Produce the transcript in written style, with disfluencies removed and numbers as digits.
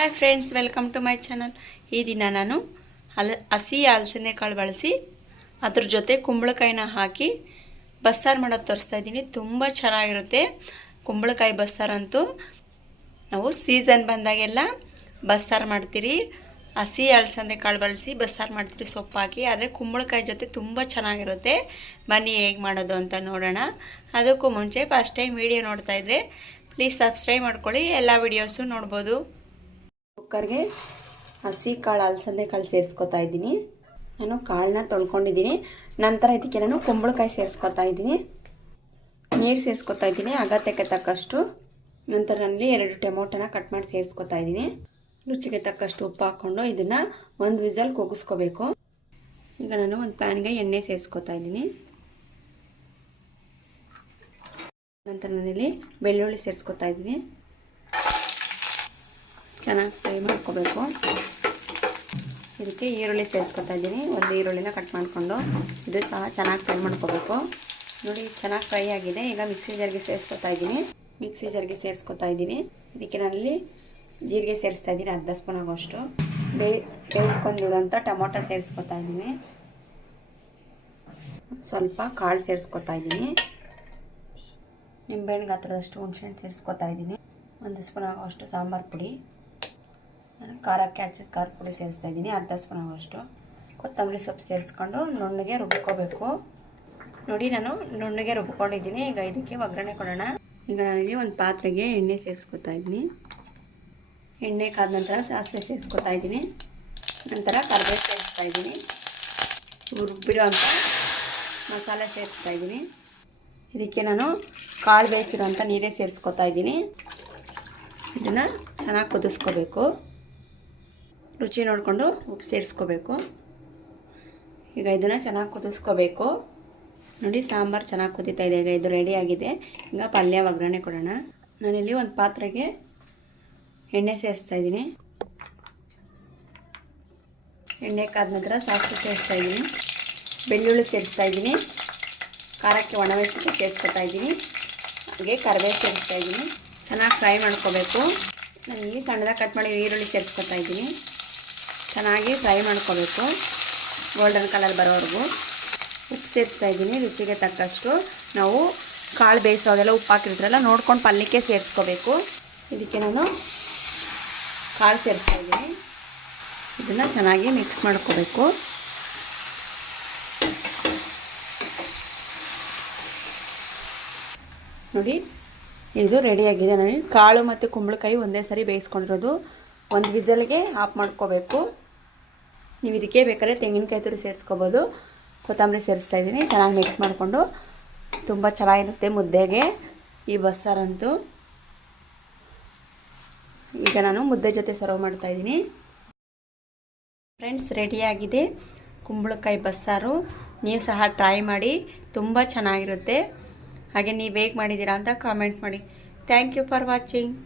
Hi friends, welcome to my channel. ಈ ದಿನ ನಾನು ಹಸಿ ಹಲಸಿನ ಕಾಳು ಬಳಸಿ ಅದ್ರ ಜೊತೆ ಕುಂಬಳಕಾಯಿನ ಹಾಕಿ ಬಸ್ಸಾರು ಮಾಡೋದು ತೋರಿಸ್ತಾ ಇದ್ದೀನಿ. ತುಂಬ ಚೆನ್ನಾಗಿರುತ್ತೆ. ಕುಂಬಳಕಾಯಿ ಬಸ್ಸಾರಂತೂ ನಾವು ಸೀಸನ್ ಬಂದಾಗೆಲ್ಲ ಬಸ್ಸಾರು ಮಾಡ್ತೀರಿ. ಹಸಿ ಹಲಸಿನ ಕಾಳು ಬಳಸಿ ಬಸ್ಸಾರು ಮಾಡ್ತೀರಿ ಸೊಪ್ಪಾಕಿ. ಆದರೆ ಕುಂಬಳಕಾಯಿ ಜೊತೆ ತುಂಬ ಚೆನ್ನಾಗಿರುತ್ತೆ. ಬನ್ನಿ ಹೇಗೆ ಮಾಡೋದು ಅಂತ ನೋಡೋಣ. ಅದಕ್ಕೂ ಮುಂಚೆ ಫಸ್ಟ್ ಟೈಮ್ ವಿಡಿಯೋ ನೋಡ್ತಾ ಇದ್ದರೆ ಪ್ಲೀಸ್ ಸಬ್ಸ್ಕ್ರೈಬ್ ಮಾಡ್ಕೊಳ್ಳಿ. ಎಲ್ಲ ವಿಡಿಯೋಸು ನೋಡ್ಬೋದು. ಕುಕ್ಕರ್ಗೆ ಹಸಿ ಕಾಳು ಹಲಸಂದೆ ಕಾಳು ಸೇರಿಸ್ಕೊತಾ ಇದ್ದೀನಿ. ನಾನು ಕಾಳನ್ನ ತೊಳ್ಕೊಂಡಿದ್ದೀನಿ. ನಂತರ ಇದಕ್ಕೆ ನಾನು ಕುಂಬಳಕಾಯಿ ಸೇರಿಸ್ಕೊತಾ ಇದ್ದೀನಿ. ನೀರು ಸೇರಿಸ್ಕೊತಾ ಇದ್ದೀನಿ ಅಗತ್ಯಕ್ಕೆ ತಕ್ಕಷ್ಟು. ನಂತರ ನನಗೆ 2 ಟೊಮೊಟೊನ ಕಟ್ ಮಾಡಿ ಸೇರಿಸ್ಕೊತಾ ಇದ್ದೀನಿ. ರುಚಿಗೆ ತಕ್ಕಷ್ಟು ಉಪ್ಪು ಹಾಕ್ಕೊಂಡು ಇದನ್ನು 1 ವಿಸಲ್ ಕೂಗಿಸ್ಕೋಬೇಕು. ಈಗ ನಾನು ಒಂದು ಪ್ಯಾನ್ಗೆ ಎಣ್ಣೆ ಸೇರಿಸ್ಕೊತಾ ಇದ್ದೀನಿ. ನಂತರ ನಾನಿಲ್ಲಿ ಬೆಳ್ಳುಳ್ಳಿ ಸೇರಿಸ್ಕೊತಾ ಇದ್ದೀನಿ. ಚೆನ್ನಾಗಿ ಫ್ರೈ ಮಾಡ್ಕೋಬೇಕು. ಇದಕ್ಕೆ ಈರುಳ್ಳಿ ಸೇರಿಸ್ಕೊತಾ ಇದ್ದೀನಿ. ಒಂದು ಈರುಳ್ಳಿನ ಕಟ್ ಮಾಡಿಕೊಂಡು ಇದು ಸಹ ಚೆನ್ನಾಗಿ ಫ್ರೈ ಮಾಡ್ಕೋಬೇಕು. ನೋಡಿ, ಚೆನ್ನಾಗಿ ಫ್ರೈ ಆಗಿದೆ. ಈಗ ಮಿಕ್ಸಿ ಜಾರ್ಗೆ ಸೇರಿಸ್ಕೊತಾ ಇದ್ದೀನಿ. ಇದಕ್ಕೆ ನಾನಲ್ಲಿ ಜೀರಿಗೆ ಸೇರಿಸ್ತಾ ಇದ್ದೀನಿ, ಅರ್ಧ ಸ್ಪೂನ್ ಆಗೋಷ್ಟು. ಬೇಯಿಸ್ಕೊಂಡಿರೋಂಥ ಟೊಮೊಟೊ ಸೇರಿಸ್ಕೊತಾ ಇದ್ದೀನಿ. ಸ್ವಲ್ಪ ಕಾಳು ಸೇರಿಸ್ಕೊತಾ ಇದ್ದೀನಿ. ನಿಂಬೆಹಣ್ಣು ಗಾತ್ರದಷ್ಟು ಹುಣಸೆಹಣ್ಣು ಸೇರಿಸ್ಕೊತಾ ಇದ್ದೀನಿ. 1 ಸ್ಪೂನ್ ಆಗೋಷ್ಟು ಸಾಂಬಾರು ಪುಡಿ. ನಾನು ಖಾರಕ್ಕೆ ಹಚ್ಚಿದ ಖಾರದ ಪುಡಿ ಸೇರಿಸ್ತಾ ಇದ್ದೀನಿ, ಅರ್ಧ ಸ್ಪೂನ್ ಆಗೋಷ್ಟು. ಕೊತ್ತಂಬರಿ ಸೊಪ್ಪು ಸೇರಿಸ್ಕೊಂಡು ನುಣ್ಣಗೆ ರುಬ್ಕೋಬೇಕು. ನೋಡಿ, ನಾನು ನುಣ್ಣಗೆ ರುಬ್ಕೊಂಡಿದ್ದೀನಿ. ಈಗ ಇದಕ್ಕೆ ಒಗ್ಗರಣೆ ಕೊಡೋಣ. ಈಗ ನಾನಿಲ್ಲಿ ಒಂದು ಪಾತ್ರೆಗೆ ಎಣ್ಣೆ ಸೇರಿಸ್ಕೊತಾ ಇದ್ದೀನಿ. ಎಣ್ಣೆ ಕಾದ ನಂತರ ಸಾಸಿವೆ ಸೇರಿಸ್ಕೊತಾ ಇದ್ದೀನಿ. ನಂತರ ಕರಿಬೇವು ಸೇರಿಸ್ತಾ ಇದ್ದೀನಿ. ರುಬ್ಬಿರೋಂಥ ಮಸಾಲೆ ಸೇರಿಸ್ತಾ ಇದ್ದೀನಿ. ಇದಕ್ಕೆ ನಾನು ಕಾಳು ಬೇಯಿಸಿರೋಂಥ ನೀರೇ ಸೇರಿಸ್ಕೊತಾ ಇದ್ದೀನಿ. ಇದನ್ನು ಚೆನ್ನಾಗಿ ಕುದಿಸ್ಕೋಬೇಕು. ರುಚಿ ನೋಡಿಕೊಂಡು ಉಪ್ಪು ಸೇರಿಸ್ಕೋಬೇಕು. ಈಗ ಇದನ್ನು ಚೆನ್ನಾಗಿ ಕುದಿಸ್ಕೋಬೇಕು. ನೋಡಿ, ಸಾಂಬಾರು ಚೆನ್ನಾಗಿ ಕುದೀತಾ ಇದೆ. ಈಗ ಇದು ರೆಡಿಯಾಗಿದೆ. ಈಗ ಪಲ್ಯ ಒಗ್ಗರಣೆ ಕೊಡೋಣ. ನಾನಿಲ್ಲಿ ಒಂದು ಪಾತ್ರೆಗೆ ಎಣ್ಣೆ ಸೇರಿಸ್ತಾ ಇದ್ದೀನಿ. ಎಣ್ಣೆ ಕಾದ ನಂತರ ಸಾಸಿವೆ ಸೇರಿಸ್ತಾ ಇದ್ದೀನಿ. ಬೆಳ್ಳುಳ್ಳಿ ಸೇರಿಸ್ತಾ ಇದ್ದೀನಿ. ಖಾರಕ್ಕೆ ಒಣಮೆಣಸಿನಕಾಯಿ ಸೇರಿಸ್ಕೊತಾ ಇದ್ದೀನಿ. ಹಾಗೆ ಕರಿಬೇವು ಸೇರಿಸ್ತಾ ಇದ್ದೀನಿ. ಚೆನ್ನಾಗಿ ಫ್ರೈ ಮಾಡ್ಕೋಬೇಕು. ನಾನು ಇಲ್ಲಿ ಸಣ್ಣದಾಗಿ ಕಟ್ ಮಾಡಿ ಈರುಳ್ಳಿ ಸೇರಿಸ್ಕೊತಾ ಇದ್ದೀನಿ. ಚೆನ್ನಾಗಿ ಫ್ರೈ ಮಾಡ್ಕೋಬೇಕು, ಗೋಲ್ಡನ್ ಕಲರ್ ಬರೋವರೆಗೂ. ಉಪ್ಪು ಸೇರಿಸ್ತಾ ಇದ್ದೀನಿ ರುಚಿಗೆ ತಕ್ಕಷ್ಟು. ನಾವು ಕಾಳು ಬೇಯಿಸೋದೆಲ್ಲ ಉಪ್ಪು ಹಾಕಿರ್ತಾರಲ್ಲ ನೋಡ್ಕೊಂಡು ಪಲ್ಯಕ್ಕೆ ಸೇರಿಸ್ಕೋಬೇಕು. ಇದಕ್ಕೆ ನಾನು ಕಾಳು ಸೇರಿಸ್ತಾ ಇದ್ದೀನಿ. ಇದನ್ನು ಚೆನ್ನಾಗಿ ಮಿಕ್ಸ್ ಮಾಡ್ಕೋಬೇಕು. ನೋಡಿ, ಇದು ರೆಡಿಯಾಗಿದೆ. ನನಗೆ ಕಾಳು ಮತ್ತು ಕುಂಬಳಕಾಯಿ ಒಂದೇ ಸರಿ ಬೇಯಿಸ್ಕೊಂಡಿರೋದು. 1 ವಿಸಲ್ಗೆ ಆಫ್ ಮಾಡ್ಕೋಬೇಕು. ನೀವು ಇದಕ್ಕೆ ಬೇಕಾದ್ರೆ ತೆಂಗಿನಕಾಯಿ ತುರಿ ಸೇರಿಸ್ಕೋಬೋದು. ಕೊತ್ತಂಬರಿ ಸೇರಿಸ್ತಾ ಇದ್ದೀನಿ. ಚೆನ್ನಾಗಿ ಮಿಕ್ಸ್ ಮಾಡಿಕೊಂಡು ತುಂಬ ಚೆನ್ನಾಗಿರುತ್ತೆ ಮುದ್ದೆಗೆ ಈ ಬಸ್ಸಾರಂತೂ. ಈಗ ನಾನು ಮುದ್ದೆ ಜೊತೆ ಸರ್ವ್ ಮಾಡ್ತಾಯಿದ್ದೀನಿ. ಫ್ರೆಂಡ್ಸ್, ರೆಡಿಯಾಗಿದೆ ಕುಂಬಳಕಾಯಿ ಬಸ್ಸಾರು. ನೀವು ಸಹ ಟ್ರೈ ಮಾಡಿ, ತುಂಬ ಚೆನ್ನಾಗಿರುತ್ತೆ. ಹಾಗೆ ನೀವು ಹೇಗೆ ಮಾಡಿದ್ದೀರಾ ಅಂತ ಕಾಮೆಂಟ್ ಮಾಡಿ. Thank you for watching.